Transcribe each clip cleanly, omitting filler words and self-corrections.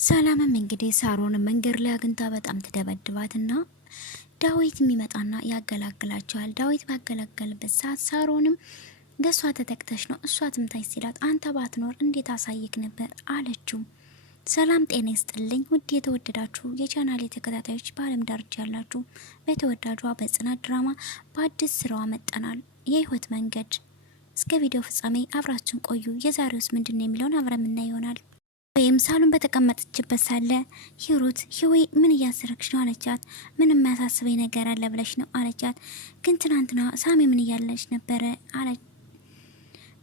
ሰላምም እንግዲህ ሳሮን መንገድ ላይ አግኝታ በጣም ትደበድባትና ዳዊት የሚመጣና ያገላግላቸዋል። ዳዊት ባገላገልበት ሰዓት ሳሮንም ገሷ ተጠቅተሽ ነው እሷ ትምታይ ሲላት አንተ ባትኖር እንዴት አሳይክ ነበር አለችው። ሰላም ጤና ይስጥልኝ ውድ የተወደዳችሁ የቻናል ተከታታዮች በአለም ዳርቻ ያላችሁ በተወዳጇ በጽናት ድራማ በአዲስ ስራዋ መጠናል የህይወት መንገድ። እስከ ቪዲዮ ፍጻሜ አብራችን ቆዩ። የዛሬውስ ምንድነው የሚለውን አብረን የምናየው ይሆናል። ወይም ሳሎን በተቀመጠችበት ሳለ ሂሩት ህዌ ምን እያሰረክሽ ነው አለቻት። ምንም የሚያሳስበኝ ነገር አለ ብለሽ ነው አለቻት። ግን ትናንትና ሳሚ ምን እያለች ነበረ አለች።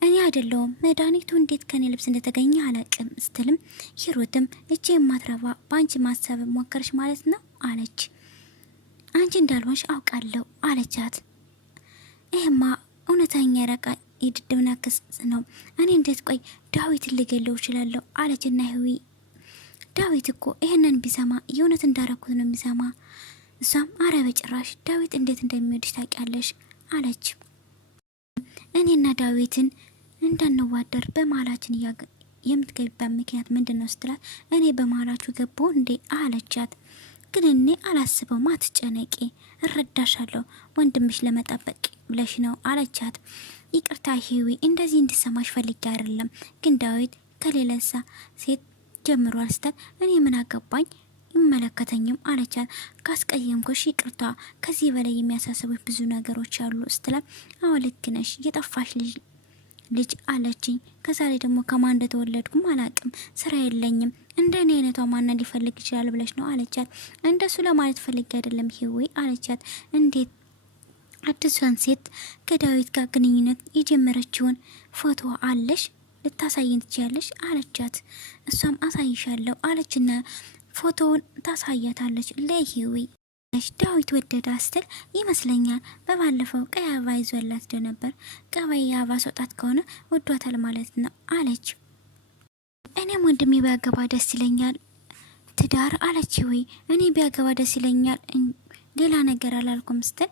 እኔ አይደለሁም መድኃኒቱ እንዴት ከኔ ልብስ እንደተገኘ አላቅም ስትልም ሂሩትም እጄ የማትረባ በአንቺ ማሰብ ሞከርሽ ማለት ነው አለች። አንቺ እንዳልሆንሽ አውቃለሁ አለቻት። ይሄማ እውነተኛ የረቃ የድድብና ክስ ነው። እኔ እንዴት ቆይ ዳዊት ልገለው እችላለሁ አለችና ህዊ ዳዊት እኮ ይሄንን ቢሰማ የእውነት እንዳረኩት ነው የሚሰማ። እሷም አረ በጭራሽ ዳዊት እንዴት እንደሚወድሽ ታውቂያለሽ አለች። እኔና ዳዊትን እንዳንዋደር በመሀላችን የምትገቢበት ምክንያት ምንድን ነው ስትላት እኔ በመሀላችሁ ገባሁ እንዴ አለቻት። ግን እኔ አላስበውም አትጨነቂ እረዳሻለሁ ወንድምሽ ለመጠበቅ ብለሽ ነው አለቻት። ይቅርታ ሂዊ እንደዚህ እንዲሰማሽ ፈልጌ አይደለም፣ ግን ዳዊት ከሌለሳ ሴት ጀምሯል ስትል እኔ ምን አገባኝ ይመለከተኝም አለቻት። ካስቀየምኩሽ ይቅርታ፣ ከዚህ በላይ የሚያሳስቡሽ ብዙ ነገሮች አሉ ስትላት አዎ ልክ ነሽ የጠፋሽ ልጅ አለችኝ። ከዛ ላይ ደግሞ ከማን እንደተወለድኩም አላቅም፣ ስራ የለኝም፣ እንደኔ አይነቷ ማን ሊፈልግ ይችላል ብለሽ ነው አለቻት። እንደሱ ለማለት ፈልጌ አይደለም ሂዊ አለቻት። እንዴት አዲሷን ሴት ከዳዊት ጋር ግንኙነት የጀመረችውን ፎቶ አለሽ ልታሳይን ትችያለሽ አለቻት። እሷም አሳይሻለሁ አለችና ፎቶውን ታሳያታለች ለሂዊ። ዳዊት ወደዳ ስትል ይመስለኛል በባለፈው ቀይ አበባ ይዞላት ደ ነበር። ቀይ አበባ ሰጣት ከሆነ ወዷታል ማለት ነው አለች። እኔም ወንድሜ ቢያገባ ደስ ይለኛል ትዳር አለች ሂዊ። እኔ ቢያገባ ደስ ይለኛል ሌላ ነገር አላልኩም ስትል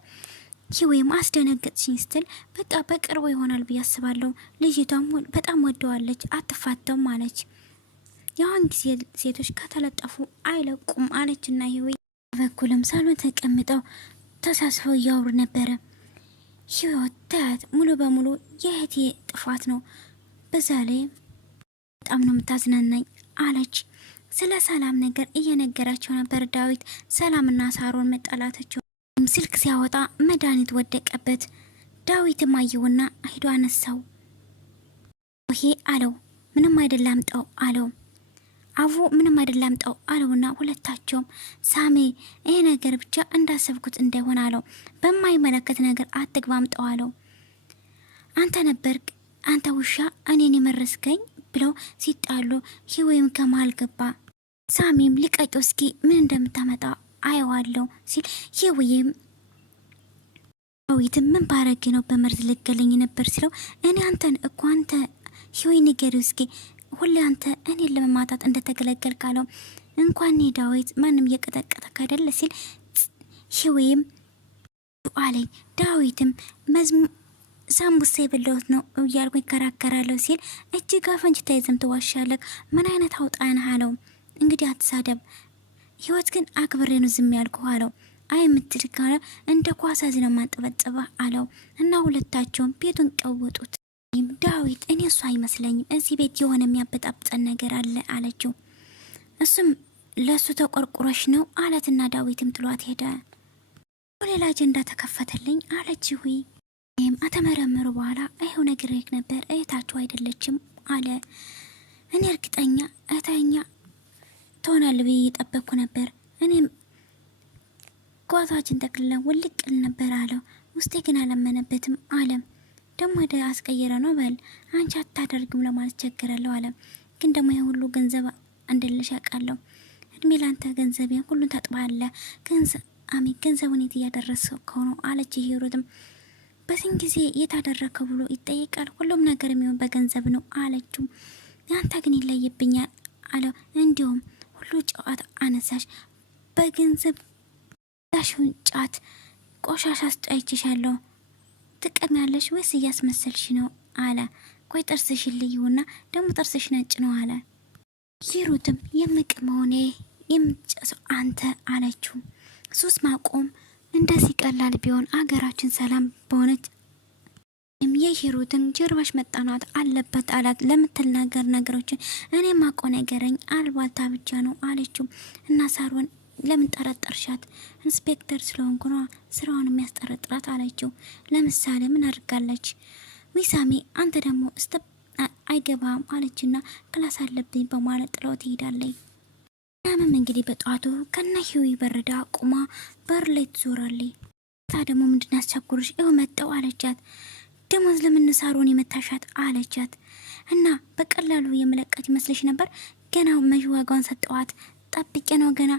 ሂዊም አስደነገጥሽኝ ስትል በቃ በቅርቡ ይሆናል ብዬ አስባለሁ፣ ልጅቷም በጣም ወደዋለች አትፋተውም አለች። ያሁን ጊዜ ሴቶች ከተለጠፉ አይለቁም አለችና ሂዊ በኩልም ሳሎን ተቀምጠው ተሳስበው እያወሩ ነበረ። ህይወት ታያት ሙሉ በሙሉ የእህቴ ጥፋት ነው፣ በዛ ላይ በጣም ነው የምታዝናናኝ አለች። ስለ ሰላም ነገር እየነገራቸው ነበር ዳዊት። ሰላምና ሳሮን መጣላታቸው ስልክ ሲያወጣ መድኃኒት ወደቀበት። ዳዊትም አየውና ሄዶ አነሳው። ይሄ አለው ምንም አይደለም አምጣው አለው። አቡ ምንም አይደለም አምጣው አለውና ሁለታቸውም ሳሜ ይሄ ነገር ብቻ እንዳሰብኩት እንዳይሆን አለው። በማይመለከት ነገር አትግባ አምጣው አለው። አንተ ነበርክ አንተ ውሻ እኔን የመረስከኝ ብለው ሲጣሉ ሂዊም ከመሃል ገባ። ሳሜም ልቀቂው እስኪ ምን እንደምታመጣ አየዋለሁ ሲል ሂዊም ዳዊትም ምን ባረግ ነው በመርዝ ልገለኝ ነበር ሲለው እኔ አንተን እኮ አንተ ሂዊ ንገሪው እስኪ ሁሌ አንተ እኔን ለመማታት እንደተገለገልክ አለው። እንኳን ዳዊት ማንም እየቀጠቀጠ ካደለ ሲል ሂዊም አለኝ። ዳዊትም ሳምቡሳ የበላሁት ነው እያልኩ ይከራከራለሁ ሲል እጅግ አፈንጅ ተይዘም ትዋሻለህ ምን አይነት አውጣነህ አለው። እንግዲህ አትሳደብ ህይወት ግን አክብሬ ነው ዝም ያልኩህ አለው። አይ የምትል ካለ እንደ ኳሳዝ ነው ማንጠበጥበህ አለው። እና ሁለታቸውም ቤቱን ቀወጡት። ዳዊት እኔ እሱ አይመስለኝም እዚህ ቤት የሆነ የሚያበጣብጠን ነገር አለ አለችው። እሱም ለሱ ተቆርቁሮሽ ነው አለትና ዳዊትም ጥሏት ሄደ። ሌላ አጀንዳ ተከፈተልኝ አለች ሂዊ። አተመረመሩ በኋላ ይሄው ነግሬክ ነበር እህታችሁ አይደለችም አለ። እኔ እርግጠኛ እህተኛ ትሆናል ብዬ እየጠበቅኩ ነበር። እኔም ጓዛችን ጠቅልለን ውልቅል ነበር አለው። ውስጤ ግን አላመነበትም አለም። ደግሞ ወደ አስቀየረ ነው በል አንቺ አታደርግም ለማለት ቸገረለሁ አለ። ግን ደግሞ የሁሉ ገንዘብ እንደልሽ ያውቃለሁ። እድሜ ላንተ ገንዘቤን ሁሉን ታጥባለ ገንዘቡን የት እያደረሰው ከሆነ አለች ሂሩትም። በስንት ጊዜ የታደረከው ብሎ ይጠይቃል። ሁሉም ነገር የሚሆን በገንዘብ ነው አለችው። ያንተ ግን ይለይብኛል አለው። እንዲሁም ሁሉ ጨዋታ አነሳሽ በገንዘብ ዳሽውን ጫት ቆሻሻ አስጫይችሻለሁ ትቀሚያለሽ ወይስ እያስመሰልሽ ነው አለ። ቆይ ጥርስሽ ልዩና ደግሞ ጥርስሽ ነጭ ነው አለ። ሂሩትም የምቅመውኔ የምጨሰው አንተ አለችው። ሱስ ማቆም እንደዚህ ቀላል ቢሆን አገራችን ሰላም በሆነች የሂሩትን ጀርባሽ መጣናት አለበት አላት። ለምትናገር ነገሮችን እኔ ማቆ ነገረኝ አልባልታ ብቻ ነው አለችው። እና ሳሮን ለምን ጠረጠርሻት? ኢንስፔክተር ስለሆንኩ ነው ስራውን የሚያስጠረጥራት አለችው። ለምሳሌ ምን አድርጋለች? ዊሳሜ አንተ ደግሞ አይገባም አለችና ክላስ አለብኝ በማለት ጥለው ትሄዳለች። ያምም እንግዲህ በጧቱ ከነ ሂዊ በረዳ ቁማ በር ላይ ትዞራለች። ታ ደግሞ ምንድን ያስቸኩርሽ? ይኸው መጣው አለቻት። ደሞዝ ለምን ሳሮን የመታሻት አለቻት። እና በቀላሉ የመለቀት ይመስልሽ ነበር? ገና መዋጋውን ሰጠዋት። ጠብቄ ነው ገና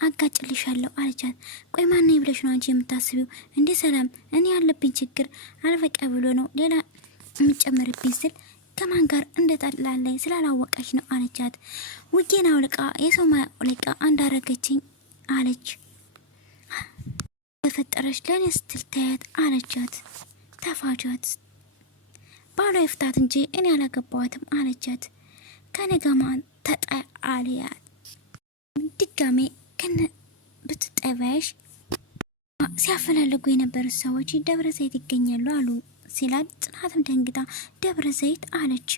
አጋጭልሻለሁ አለቻት። ቆይ ማን ይብለሽ ነው አንቺ የምታስቢው? እንዴ ሰላም እኔ ያለብኝ ችግር አልበቃ ብሎ ነው ሌላ የሚጨመርብኝ ስል ከማን ጋር እንደጠላለኝ ስላላወቀች ነው አለቻት። ውጌን አውልቃ የሰው ማውልቃ አንዳረገችኝ አለች። በፈጠረች ለእኔ ስትል ታያት አለቻት። ተፋጃት። ባሏ ይፍታት እንጂ እኔ አላገባዋትም አለቻት። ከነጋማን ተጣይ አልያት ድጋሜ ከነ ብትጠባይሽ ሲያፈላልጉ የነበሩት ሰዎች ደብረ ዘይት ይገኛሉ አሉ ሲላት ጽናትም ደንግጣ ደብረ ዘይት አለች።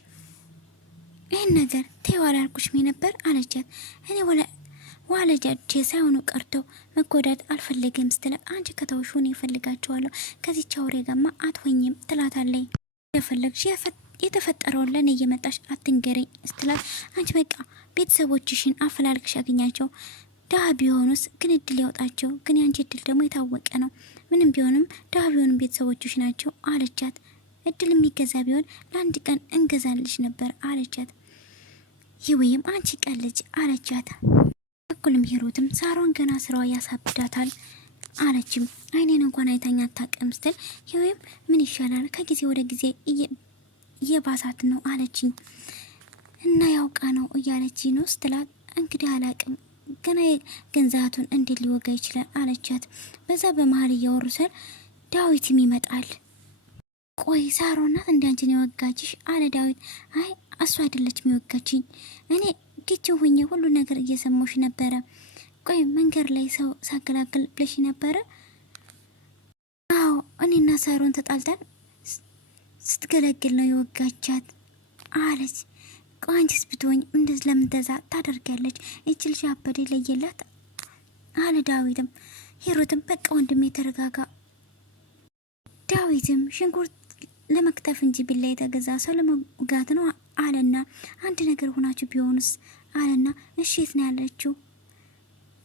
ይህን ነገር ተይዋል አልኩሽም ነበር አለቻት። እኔ ዋለጃቼ ሳይሆኑ ቀርተው መጎዳት አልፈልግም ስትላት አንቺ ከተውሽ እኔ እፈልጋቸዋለሁ ከዚች አውሬ ጋማ አትሆኝም ትላታለች። የፈለግሽ የተፈጠረውን ለእኔ እየመጣሽ አትንገረኝ ስትላት አንቺ በቃ ቤተሰቦችሽን አፈላልግሽ አገኛቸው ዳህ ቢሆኑስ ግን እድል ያወጣቸው ግን ያንቺ እድል ደግሞ የታወቀ ነው። ምንም ቢሆንም ዳህ ቢሆንም ቤተሰቦችሽ ናቸው አለቻት። እድል የሚገዛ ቢሆን ለአንድ ቀን እንገዛልሽ ነበር አለቻት። ይወይም አንቺ ቀልጅ አለቻት። እኩልም ሂሩትም ሳሮን ገና ስራዋ ያሳብዳታል አለችም። አይኔን እንኳን አይታኝ አታውቅም ስትል ይወይም ምን ይሻላል ከጊዜ ወደ ጊዜ እየባሳት ነው አለችኝ። እና ያውቃ ነው እያለች ነው ስትላት እንግዲህ አላቅም ገና ገንዛቱን እንዴት ሊወጋ ይችላል አለቻት። በዛ በመሀል እያወሩሰል ዳዊትም ይመጣል። ቆይ ሳሮን ናት እንዲያንቺን የወጋችሽ አለ ዳዊት። አይ እሷ አይደለችም የወጋችኝ እኔ ዲችው ሁኜ ሁሉ ነገር እየሰማሁሽ ነበረ። ቆይ መንገድ ላይ ሰው ሳገላግል ብለሽ ነበረ? አዎ እኔና ሳሮን ተጣልተን ስትገለግል ነው የወጋቻት አለች። ቆንጅስ ብትሆኝ እንደዚህ ለምን ተዛ ታደርጋለች? እችልሽ አበዴ ለየላት አለ ዳዊትም። ሂሩትም በቃ ወንድሜ ተረጋጋ። ዳዊትም ሽንኩርት ለመክተፍ እንጂ ቢላ የተገዛ ሰው ለመውጋት ነው አለና አንድ ነገር ሆናችሁ ቢሆንስ አለና እሺ የት ነው ያለችው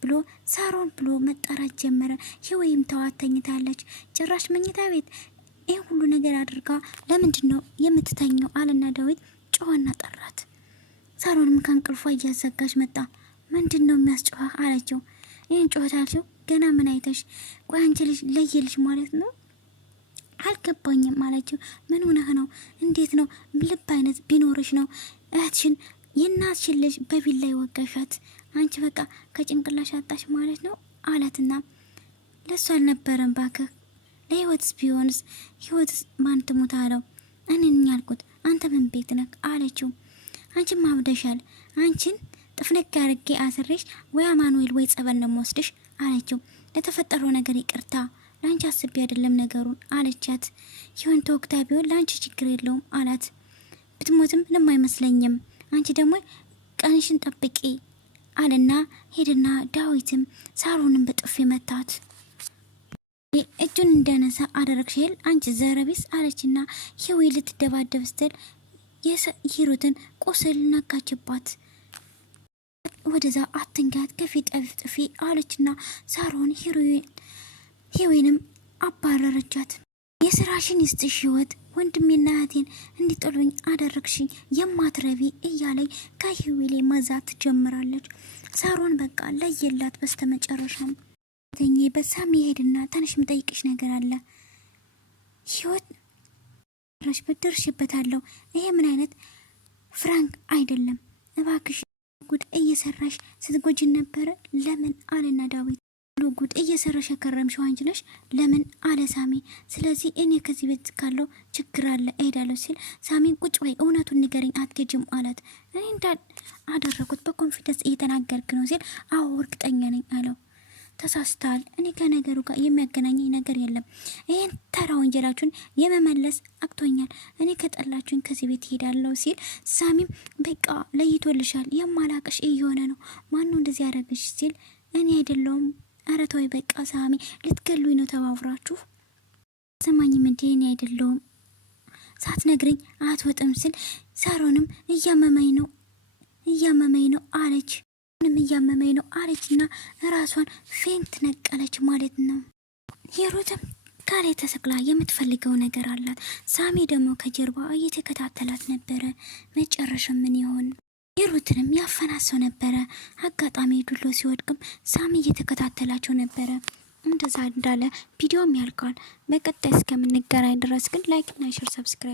ብሎ ሳሮን ብሎ መጣራት ጀመረ። ይወይም ተዋት ተኝታለች። ጭራሽ መኝታ ቤት ይህ ሁሉ ነገር አድርጋ ለምንድን ነው የምትተኘው አለና ዳዊት ጮኸና ጠራት። ሳሮንም ከእንቅልፏ እያዘጋች መጣ። ምንድን ነው የሚያስጮኸህ አለችው። ይህን ጮኸት አልሽው ገና ምን አይተሽ? ቆይ አንቺ ልጅ ለየልሽ ማለት ነው አልገባኝም አለችው። ምን ሆነህ ነው? እንዴት ነው ልብ አይነት ቢኖርሽ ነው እህትሽን የእናትሽን ልጅ በቢላ ይወጋሻት? አንቺ በቃ ከጭንቅላሽ አጣሽ ማለት ነው አላትና ለሱ አልነበረም ባክህ ለህይወትስ ቢሆንስ ህይወትስ ማን ትሙት አለው። እኔን ያልኩት አንተ ምን ቤት ነህ አለችው። አንቺን ማብደሻል አንቺን ጥፍነክ አርጌ አስሬሽ ወይ አማኑኤል ወይ ጸበል ነው ወስድሽ አለችው። ለተፈጠረው ነገር ይቅርታ ላንቺ አስቤ አይደለም ነገሩን አለቻት። ይሁን ተወክታ ቢሆን ላንቺ ችግር የለውም አላት። ብትሞትም ምንም አይመስለኝም አንቺ ደግሞ ቀንሽን ጠብቂ አለና ሄድና ዳዊትም ሳሮንን በጥፊ መታት። እጁን እንደነሳ አደረግሽል አንቺ ዘረቢስ አለችና ሂዊ ልትደባደብ ስትል የሂሩትን ቁስል ነካችባት። ወደዛ አትንጋት ከፊት ጥፊ አለችና ሳሮን ሂዊንም አባረረቻት። የስራሽን ይስጥሽ ህይወት ወንድሜና እህቴን እንዲጥሉኝ አደረግሽኝ የማትረቢ እያለኝ ከሂዊ ላይ መዛት ትጀምራለች። ሳሮን በቃ ለየላት። በስተመጨረሻም ተኝ በሳም ይሄድና ተነሽ ምጠይቅሽ ነገር አለ ህይወት ራሽ በደርሽበታለሁ። ይሄ ምን አይነት ፍራንክ አይደለም እባክሽ ጉድ እየሰራሽ ስትጎጂን ነበረ ለምን አለና ዳዊት ጉድ እየሰራሽ ከረምሽው አንቺ ነሽ ለምን አለ ሳሚ። ስለዚህ እኔ ከዚህ ቤት ካለው ችግር አለ እሄዳለሁ ሲል ሳሚ ቁጭ በይ እውነቱን ንገረኝ አትገጂም አላት። እኔ እንዳል አደረኩት በኮንፊደንስ እየተናገርክ ነው ሲል አዎ እርግጠኛ ነኝ አለው። ተሳስተሃል። እኔ ከነገሩ ጋር የሚያገናኘኝ ነገር የለም። ይህን ተራ ወንጀላችሁን የመመለስ አቅቶኛል። እኔ ከጠላችሁኝ ከዚህ ቤት ሄዳለሁ ሲል ሳሚም በቃ ለይቶልሻል፣ የማላቀሽ እየሆነ ነው። ማነው እንደዚህ ያደረግሽ ሲል እኔ አይደለሁም። ኧረ ተወይ በቃ ሳሚ ልትገሉኝ ነው ተባብራችሁ። ሰማኝም እንዴ እኔ አይደለሁም ሳትነግረኝ አትወጥም ሲል ሳሮንም እያመመኝ ነው አለች። እያመመኝ ነው አለችና ራሷን ፌንት ነቀለች ማለት ነው። ሂሩትም ካሌ ተሰቅላ የምትፈልገው ነገር አላት። ሳሚ ደግሞ ከጀርባ እየተከታተላት ነበረ። መጨረሻ ምን ይሆን? ሂሩትንም ያፈናሰው ነበረ። አጋጣሚ ዱሎ ሲወድቅም ሳሚ እየተከታተላቸው ነበረ። እንደዛ እንዳለ ቪዲዮም ያልቃል። በቀጣይ እስከምንገናኝ ድረስ ግን ላይክ እና ሼር ሰብስክራይብ